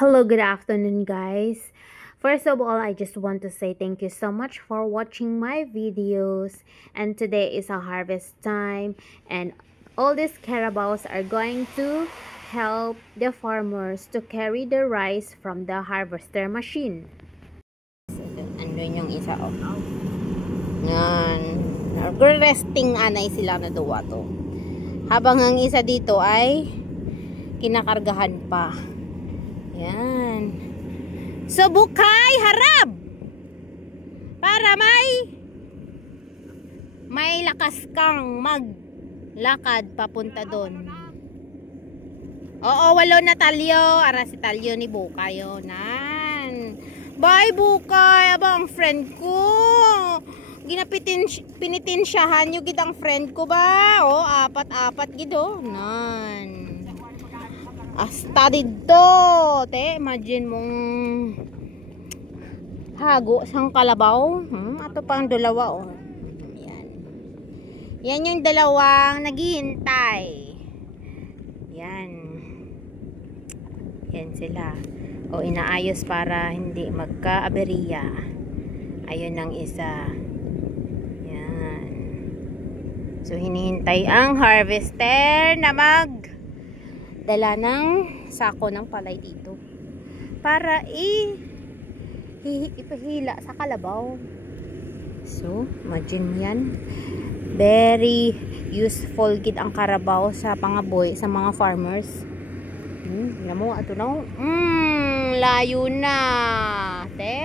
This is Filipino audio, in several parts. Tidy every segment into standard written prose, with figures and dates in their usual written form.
Hello, good afternoon, guys. First of all, I just want to say thank you so much for watching my videos. And today is a harvest time, and all these carabaos are going to help the farmers to carry the rice from the harvester machine. Andun yung isa, oh. Yan. Resting anay sila na duwa to. Habang ang isa dito ay kinakargahan pa. Yan. So, bukay, harap! Para may lakas kang maglakad papunta doon. Oo, walo na talyo. Ara si talyo ni Bukay. Nan. Bye, Bukay. Aba, ang friend ko. Pinitinsyahan nyo gid ang friend ko ba? O, apat-apat gido. Nan. Asta dito, te, imagine mong hago sang kalabaw. Ato pang dalawa, oh. Yan. Yan yung dalawang naghihintay. Yan. Yan sila. O, inaayos para hindi magka-aberya. Ayun ang isa. Yan. So, hinihintay ang harvester na dala ng sako ng palay dito para ipahila sa kalabaw. So, imagine yan. Very useful gid ang karabaw sa pangaboy, sa mga farmers. Alam mo, ato na. Layo na. Te.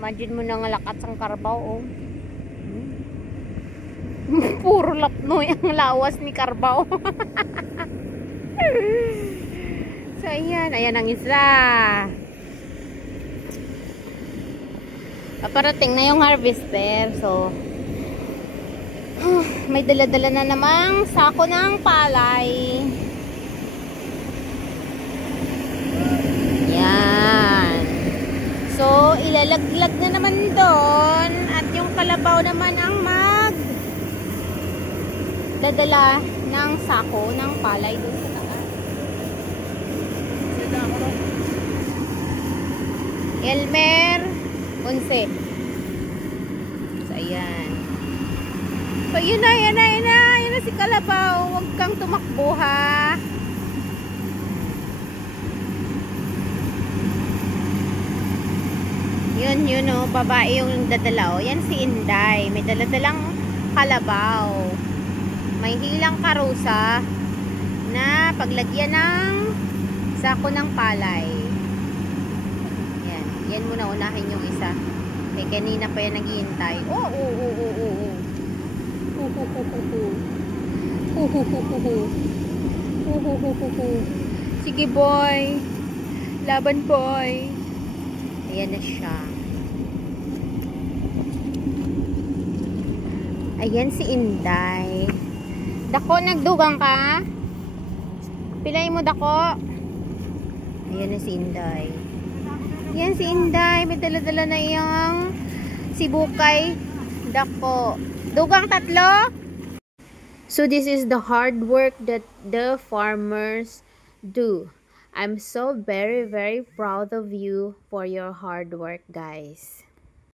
Imagine mo na nga lakat sang karabaw, oh. Puro lapnoy ang lawas ni Carbaw. So, ayan. Ayan ang isa. Paparating na yung harvester. So, may dala-dala na namang sako ng palay. Yan. So, ilalaglag na naman doon. At yung kalabaw naman ang dadala ng sako ng palay doon sa taas. Elmer 11. So, ayan. So, yun na si kalabaw. Huwag kang tumakbo, ha. Yun, oh. Babae yung dadala, oh. Yan si Inday. May daladalang kalabaw. May hilang karusa na paglagyan ng sako ng palay. Yan. Yan muna, unahin yung isa. Eh, kanina pa yan naghihintay. Sige, boy. Laban, boy. Ayan na siya. Ayan si Inday. Dako, nagdugang ka? Pilay mo, dako. Ayan na si Inday. Ayan si Inday. May dala-dala na iyang si Bukay. Dako. Dugang tatlo. So, this is the hard work that the farmers do. I'm so very, very proud of you for your hard work, guys.